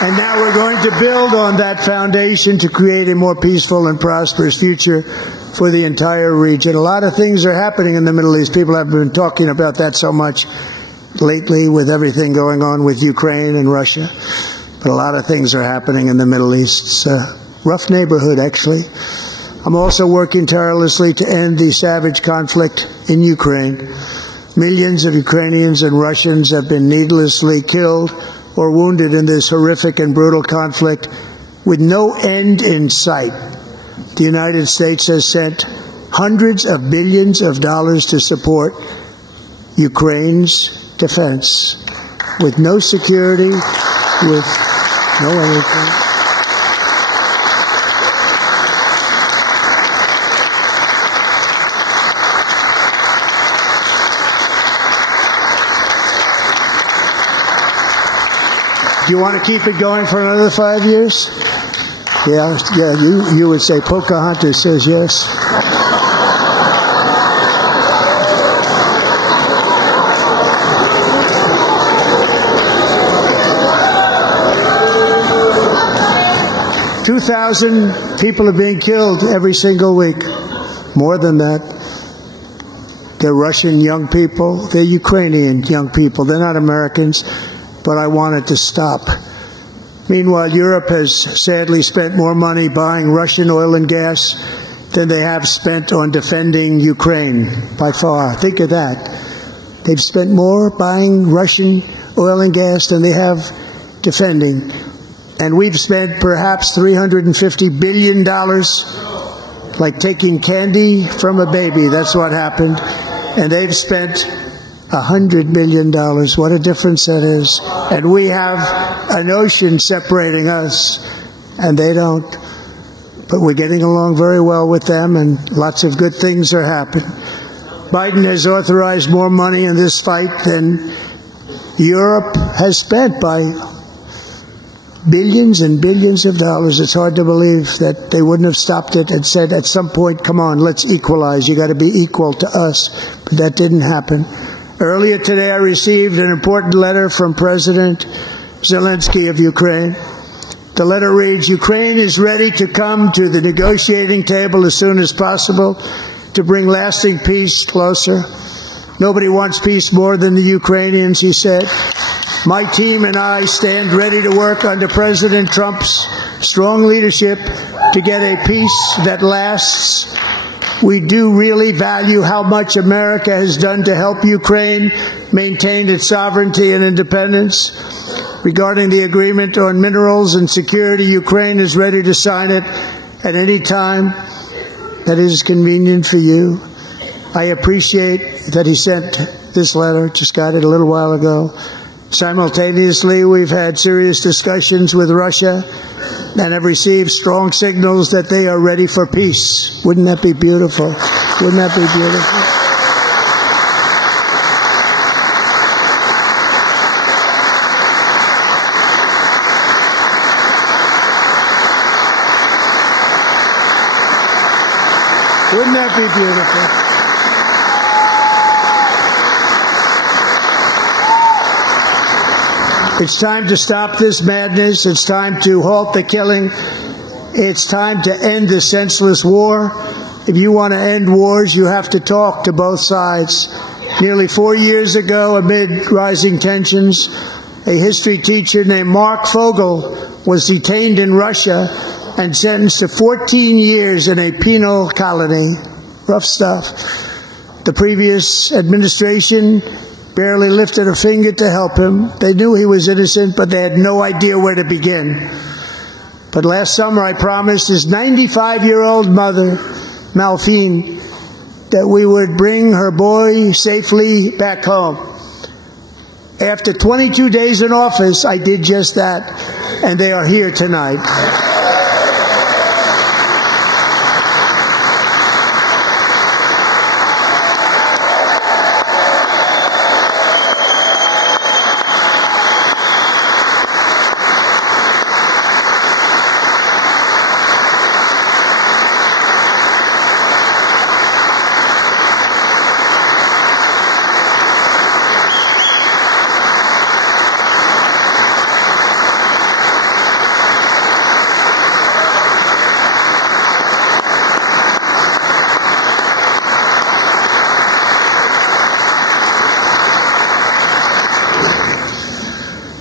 And now we're going to build on that foundation to create a more peaceful and prosperous future for the entire region. A lot of things are happening in the Middle East. People have been talking about that so much lately with everything going on with Ukraine and Russia. But a lot of things are happening in the Middle East. It's a rough neighborhood, actually. I'm also working tirelessly to end the savage conflict in Ukraine. Millions of Ukrainians and Russians have been needlessly killed or wounded in this horrific and brutal conflict with no end in sight. The United States has sent hundreds of billions of dollars to support Ukraine's defense with no security, with no anything. Do you want to keep it going for another 5 years? Yeah, you would say Pocahontas says yes. $2,000 people are being killed every single week. More than that. They're Russian young people. They're Ukrainian young people. They're not Americans. But I want it to stop. Meanwhile, Europe has sadly spent more money buying Russian oil and gas than they have spent on defending Ukraine, by far. Think of that. They've spent more buying Russian oil and gas than they have defending. And we've spent perhaps $350 billion, like taking candy from a baby. That's what happened. And they've spent $100 million. What a difference that is. And we have an ocean separating us, and they don't. But we're getting along very well with them, and lots of good things are happening. Biden has authorized more money in this fight than Europe has spent, by billions and billions of dollars. It's hard to believe that they wouldn't have stopped it and said at some point, come on, let's equalize. You got to be equal to us. But that didn't happen. Earlier today, I received an important letter from President Zelensky of Ukraine. The letter reads, Ukraine is ready to come to the negotiating table as soon as possible to bring lasting peace closer. Nobody wants peace more than the Ukrainians, he said. My team and I stand ready to work under President Trump's strong leadership to get a peace that lasts. We do really value how much America has done to help Ukraine maintain its sovereignty and independence. Regarding the agreement on minerals and security, Ukraine is ready to sign it at any time that is convenient for you. I appreciate that he sent this letter, just got it a little while ago. Simultaneously, we've had serious discussions with Russia and have received strong signals that they are ready for peace. Wouldn't that be beautiful? Wouldn't that be beautiful? Wouldn't that be beautiful? It's time to stop this madness. It's time to halt the killing. It's time to end the senseless war. If you want to end wars, you have to talk to both sides. Nearly 4 years ago, amid rising tensions, a history teacher named Mark Fogel was detained in Russia and sentenced to 14 years in a penal colony. Rough stuff. The previous administration barely lifted a finger to help him. They knew he was innocent, but they had no idea where to begin. But last summer, I promised his 95-year-old mother, Malphine, that we would bring her boy safely back home. After 22 days in office, I did just that, and they are here tonight.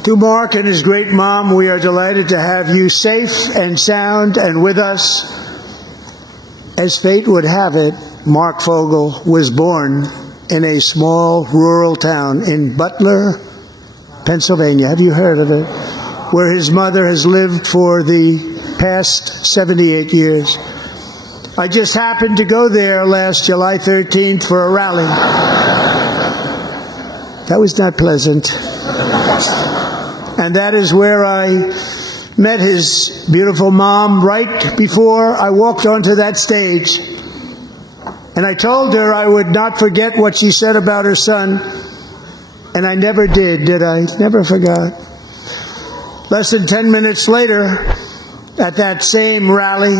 To Mark and his great mom, we are delighted to have you safe and sound and with us. As fate would have it, Mark Fogel was born in a small rural town in Butler, Pennsylvania. Have you heard of it? Where his mother has lived for the past 78 years. I just happened to go there last July 13th for a rally. That was not pleasant. And that is where I met his beautiful mom right before I walked onto that stage. And I told her I would not forget what she said about her son. And I never did I? Never forgot. Less than 10 minutes later, at that same rally,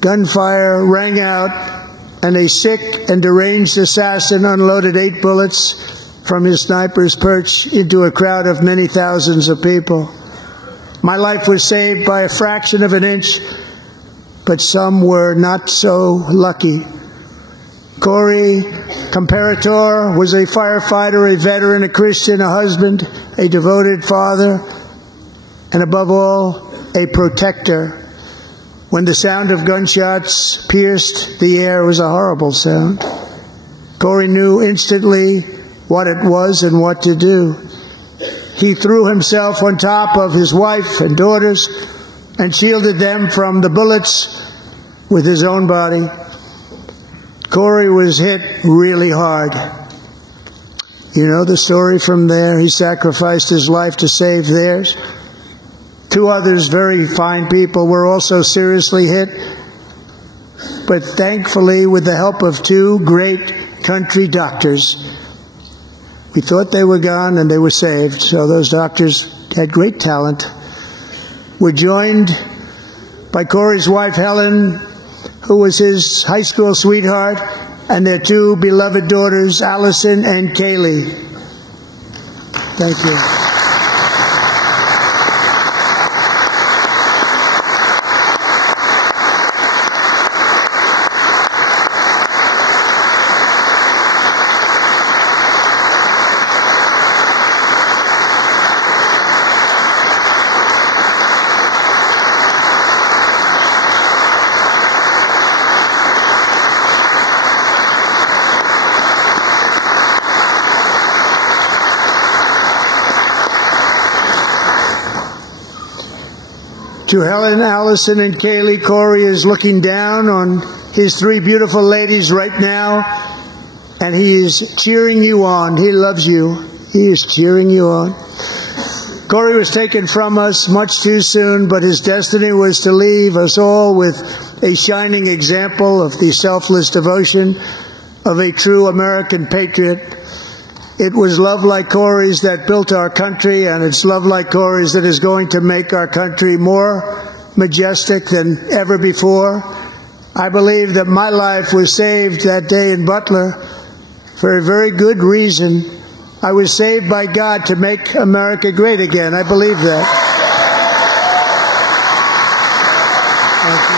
gunfire rang out, and a sick and deranged assassin unloaded 8 bullets from his sniper's perch into a crowd of many thousands of people. My life was saved by a fraction of an inch, but some were not so lucky. Corey Comparator was a firefighter, a veteran, a Christian, a husband, a devoted father, and above all, a protector. When the sound of gunshots pierced the air, it was a horrible sound. Corey knew instantly what it was and what to do. He threw himself on top of his wife and daughters and shielded them from the bullets with his own body. Corey was hit really hard. You know the story from there. He sacrificed his life to save theirs. 2 others, very fine people, were also seriously hit. But thankfully, with the help of 2 great country doctors, we thought they were gone and they were saved. So those doctors had great talent. We're joined by Corey's wife, Helen, who was his high school sweetheart, and their 2 beloved daughters, Allison and Kaylee. Thank you. To Helen, Allison, and Kaylee, Corey is looking down on his 3 beautiful ladies right now, and he is cheering you on. He loves you. He is cheering you on. Corey was taken from us much too soon, but his destiny was to leave us all with a shining example of the selfless devotion of a true American patriot. It was love like Corey's that built our country, and it's love like Corey's that is going to make our country more majestic than ever before. I believe that my life was saved that day in Butler for a very good reason. I was saved by God to make America great again. I believe that. Thank you.